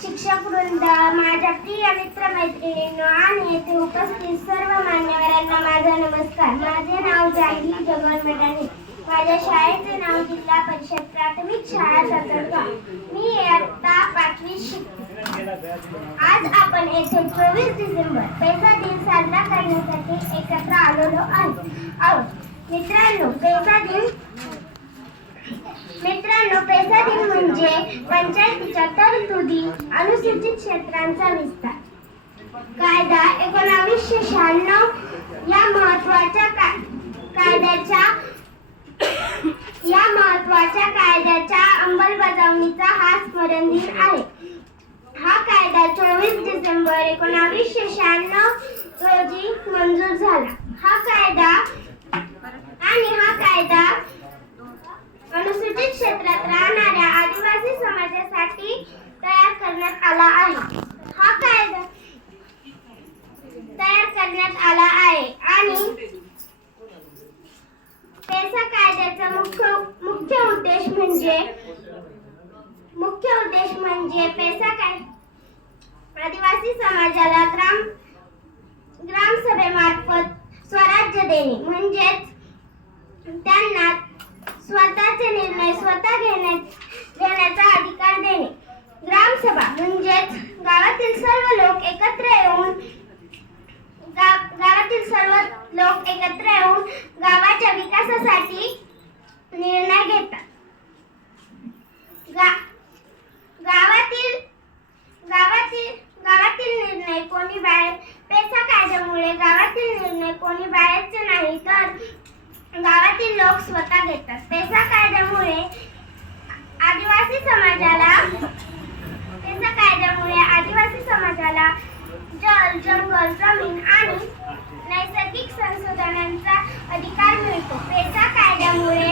शिक्षक वृंद माझ्या प्रिय मित्र मैत्रिणींनो आणि येथे उपस्थित सर्व मान्यवरांना माझा नमस्कार. माझे नाव जान्हवी जगन मेडाने माझ्या शाळेचे नाव जिल्हा परिषद प्राथमिक शाळा सतरगाव मी इयत्ता पाचवी शिकते. आज आपण येथे चोवीस डिसेंबर पैसा दिन साजरा करण्यासाठी एकत्र आलेलो आहोत आहोत. मित्रांनो पैसा दिन मित्रांनो पैसा दिन म्हणजे पंचायतीच्या तरतुदी अनुसूचित क्षेत्रांचा विस्तार. कायदा एकोणावीसशे शहाण्णव या महत्त्वाच्या कायद्याच्या या महत्त्वाच्या कायद्याच्या अंमलबजावणीचा हा स्मरण दिन आहे. हा कायदा चोवीस डिसेंबर एकोणावीसशे शहाण्णव रोजी मंजूर झाला हा कायदा आणि हा कायदा अनुसूचित क्षेत्रात राहणाऱ्या आदिवासी समाजासाठी तयार करण्यात आला आहे हा कायदा तयार करण्यात आला आहे. आणि पेसा कायद्याचा मुख्य मुख्य उद्देश म्हणजे मुख्य उद्देश म्हणजे पेसा काय? आदिवासी समाजाला ग्राम ग्रामसभेमार्फत स्वराज्य देणे. म्हणजेच त्यांना स्वतःचे निर्णय स्वतः घेण्यात घेण्याचा अधिकार देणे. ग्रामसभा म्हणजेच गावातील सर्व लोक एकत्र येऊन गा- गावातील सर्व लोक एकत्र येऊन गावाच्या विकासासाठी निर्णय घेतात. गा- गावातील गावातील गावातील निर्णय कोणी बाहेर पेसा कायद्यामुळे गावातील निर्णय कोणी बाहेरचे नाही तर गावातील लोक स्वतः घेतात. पेसा कायद्यामुळे आदिवासी समाजाला पेसा कायद्यामुळे आदिवासी समाजाला जल जंगल जमीन आणि नैसर्गिक संसाधनांचा अधिकार मिळतो. पेसा कायद्यामुळे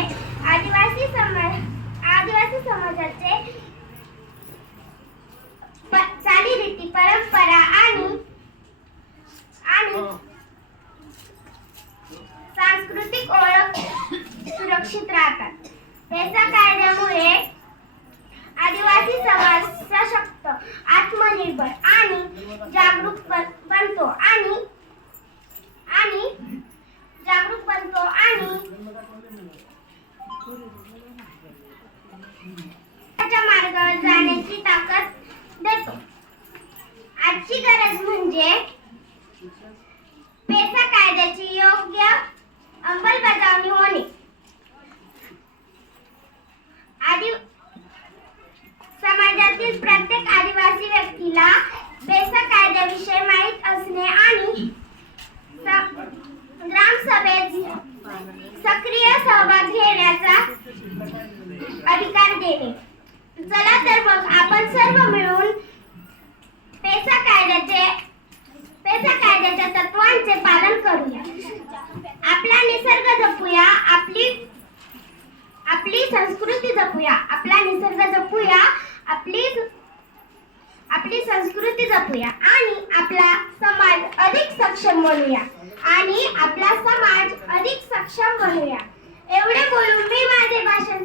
आदिवासी समाज आदिवासी समाजाचे चालीरीती परंपरा आणि आणि सांस्कृतिक ओळख सुरक्षित राहतात. पेसा कायद्यामुळे आदिवासी समाज म्हणजे? पेसा कायद्याची योग्य अंमलबजावणी होणे. आदि समाजातील प्रत्येक आदिवासी व्यक्तीला पेसा कायद्याविषयी माहिती असणे आणि स- ग्रामसभेत सक्रिय सहभाग घेण्याचा अधिकार देणे चला तर मग आपण सर्व मिळून पेसा कायद्याचे पेसा कायद्याच्या तत्वांचे पालन करूया आपला निसर्ग जपूया आपली आपली संस्कृती जपूया. आपला निसर्ग जपूया. आपली आपली संस्कृती जपूया. आणि आपला समाज अधिक सक्षम बनूया. आणि आपला समाज अधिक सक्षम बनूया. एवढे बोलून मी माझे भाषण